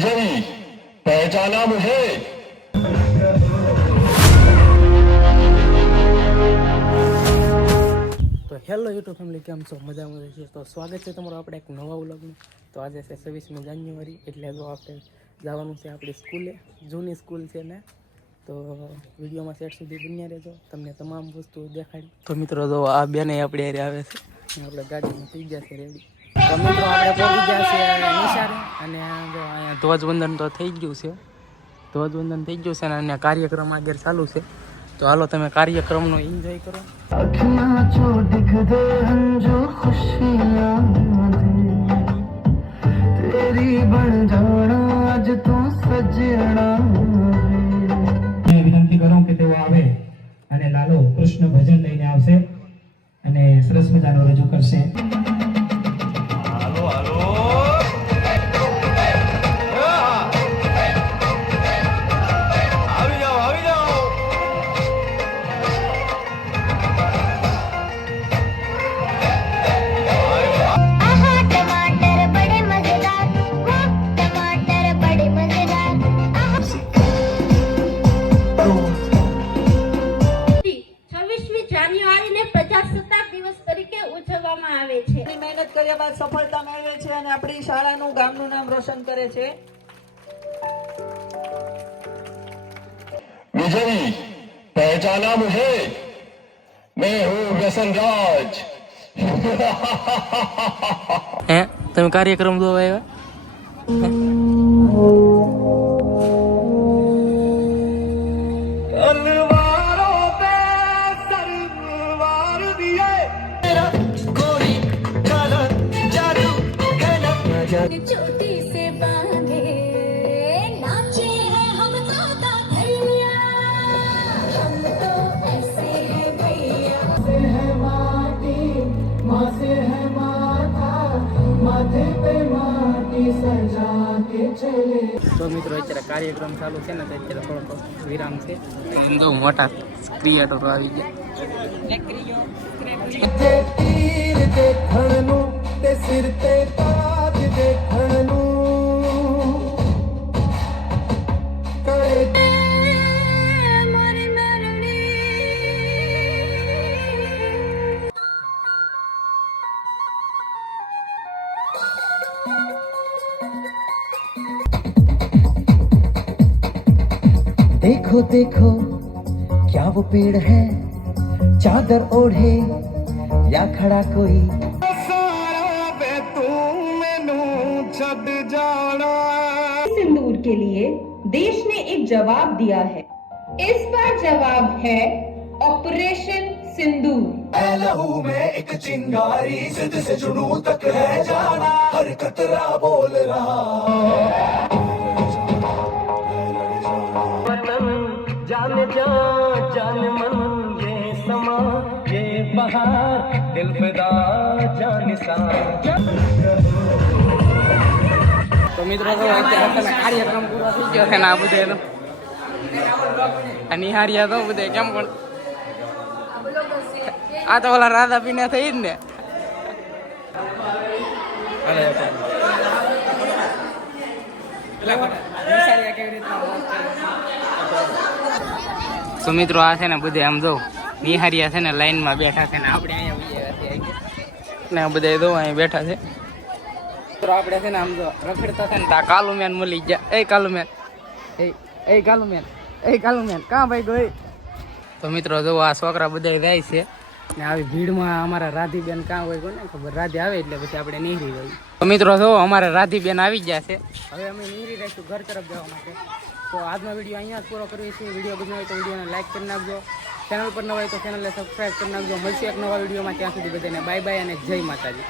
विजयी पहचाना मुझे। તો હેલો યુટ્યુબ ફેમિલી, કેમ છો? મજામાં છે? તો સ્વાગત છે તમારું આપણે એક નવા વ્લોગમાં. તો આજે છે 26મી જાન્યુઆરી, એટલે જો આપણે જવાનું છે આપણી સ્કૂલે, જૂની સ્કૂલ છે ને. તો વિડીયોમાં સેટ સુધી બન્યા રહેજો, તમને તમામ વસ્તુઓ દેખાડી. તો મિત્રો જો આ બેને આપણી હારે આવે છે, આપણે ગાડીમાં થઈ ગયા છે રેડી. તો મિત્રો આપણે પહોંચી ગયા છે નિશાળે, અને જો અહીંયા ધ્વજવંદન તો થઈ ગયું છે, ધ્વજવંદન થઈ ગયું છે ને અહીંયા કાર્યક્રમ આગળ ચાલુ છે. તો હાલો તમે કાર્યક્રમનો એન્જોય કરો. વિનંતી કરું કે તેઓ આવે અને લાલો કૃષ્ણ ભજન લઈને આવશે અને સરસ મજાનો રજૂ કરશે. મહેનત કર્યા બાદ સફળતા મેળવે છે અને આપણી શાળાનું ગામનું નામ રોશન કરે છે. विजयी पहचाना मुझे, मैं हूँ व्यसन राज। હે તમે કાર્યક્રમ જોવા આવ્યા? चोटी से बांधे नाचे हैं हम तो धैया, हम तो ऐसे हैं भैया. से है माटी, माँ से है माथा, माथे पे माटी सजा के चले. તો મિત્રો અત્યારે કાર્યક્રમ ચાલુ છે ને, તો અત્યારે થોડોક વિરામ છે. તો મોટા ક્રિએટરો આવી ગયા. તે તીર દેખણનું, તે સિર તે તાજ દેખણનું કરે. મારી મેલડી देखो देखो क्या वो पेड़ है, चादर ओढ़े या खड़ा कोई. सिंदूर के लिए देश ने एक जवाब दिया है. इस बार जवाब है ऑपरेशन सिंदूर. लहू में एक चिंगारी, जिद से जुनू तक है जाना, हर कतरा बोल रहा. जान जा जान मन ये समा ये बहार दिल फिदा जान सा. તો મિત્રો તો અત્યારે કાર્યક્રમ પૂરો થઈ ગયો છે ને, આ બધે નિહાર્યા તો બધે કેમ પણ આ તો ઓલા રાધા પીને થઈ જ ને. તો મિત્રો આ છે ને બધે આમ જો નિહાર્યા છે ને લાઈનમાં બેઠા છે ને, આપણે અહીંયા ને આ બધા જો અહીંયા બેઠા છે. આપણે છે ને આમ જો રખડતા છે ને, તા કાલુ મેન મળી ગયા. એ કાલુ મેન, એ કાલુ મેન, એ કાલુ મેન કાં ભાઈ ગઈ. તો મિત્રો જો આ છોકરા બધા જાય છે ને, આવી ભીડમાં અમારા રાધીબેન કાં હોય કોને ખબર. રાધી આવે એટલે પછી આપણે નીકળી જઈએ. તો મિત્રો જો અમારા રાધીબેન આવી ગયા છે, હવે અમે નીકળી રહીશું ઘર તરફ જવા માટે. તો આજનો વિડીયો અહીંયા જ પૂરો કરીએ છીએ. વિડીયો ગમ્યો હોય તો વિડીયોને લાઈક કરી નાખજો, ચેનલ પર ન હોય તો ચેનલને સબસ્ક્રાઈબ કરી નાખજો. મળશે એક નવા વિડીયોમાં, ત્યાં સુધી બધાને બાય બાય અને જય માતાજી.